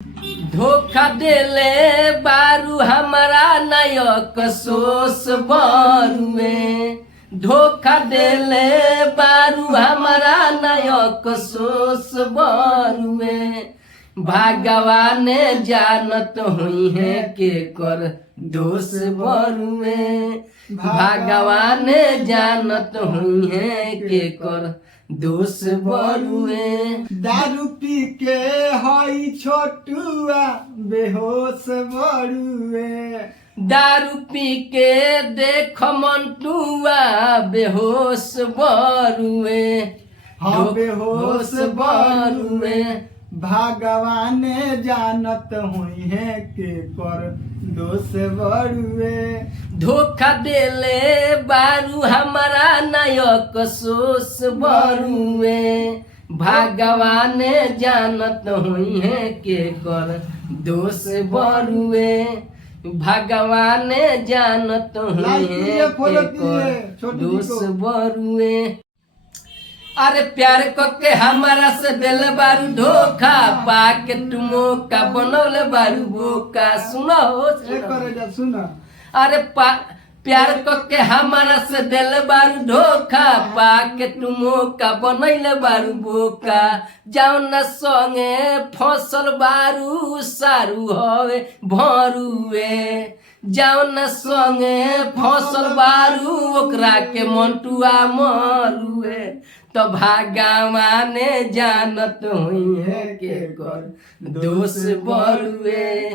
धोखा देले बारू हमारा नायक सोस बरुए। धोखा देले बारू हमारा नायक सोस बरुए। भगवान जानत हुई है के कर दोष बरुए। भगवान जानत हुई है के कर दोष बरुए। दारू पी के हई छोटुआ बेहोश बरुए। दारू पी के देख मंटुआ बेहोश बरुए। हाँ बेहोश बरुए। बरुए। भगवान जानत हुई है के कर दोष बरुए। धोखा देले बारू हमारा नायक सोस बरुए। भगवान जानत हुई है के कर दोष बरुए। भगवान जानत हुई है के कर दोष बरुए। अरे प्यार के हमारा से दिल बारू धोखा पाके तुमो का बनौले बारू बोका। सुनो सुना अरे प्यार के हमारा से दिल बारू धोखा पाके तुमो का बनैले बारू बोका। जाओ न संगे फसल बारू सारू हवे भरुए। जाओ न संगे फसल बारू ओकरा के मंटुआ मरुए। तो भगवान जानत हुई है के कर दोष बरुए।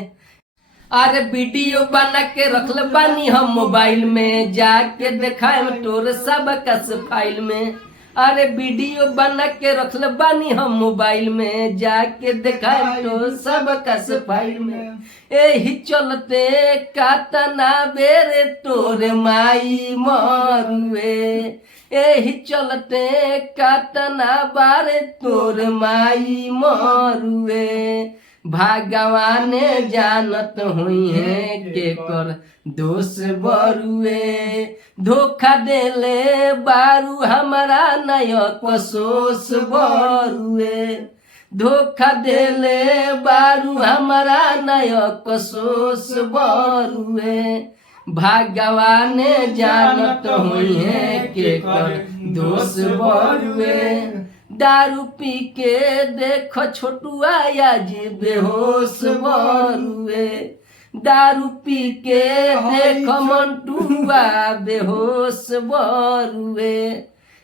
अरे वीडियो बना के रखल बानी हम मोबाइल में जाके देखाएम तोर सब कस फाइल में। अरे वीडियो बना के रखल बानी हम मोबाइल में जाके देखाएम तोर सब कस फाइल में। एही चलते कातना बेरे तोर माई मरुए। एही चलते कातना बारे तोर माई मरुए। भगवान जानत हुई है के कर दोष बरुए। धोखा देले बारू हमारा नायक सोस बरुए। धोखा देले बारू हमारा नायक सोस बरुए। भगवान जानत हुई है के कर दोष बरुए। दारू पी के देख छोटुआ आज बेहोश बरुए। दारू पी के देख मंटुआ बेहोश बरुए।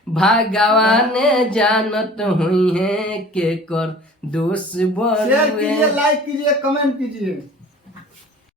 भगवान जानत हुई है के कर दोष बरुए। शेयर कीजिए, लाइक कीजिए, कमेंट कीजिए।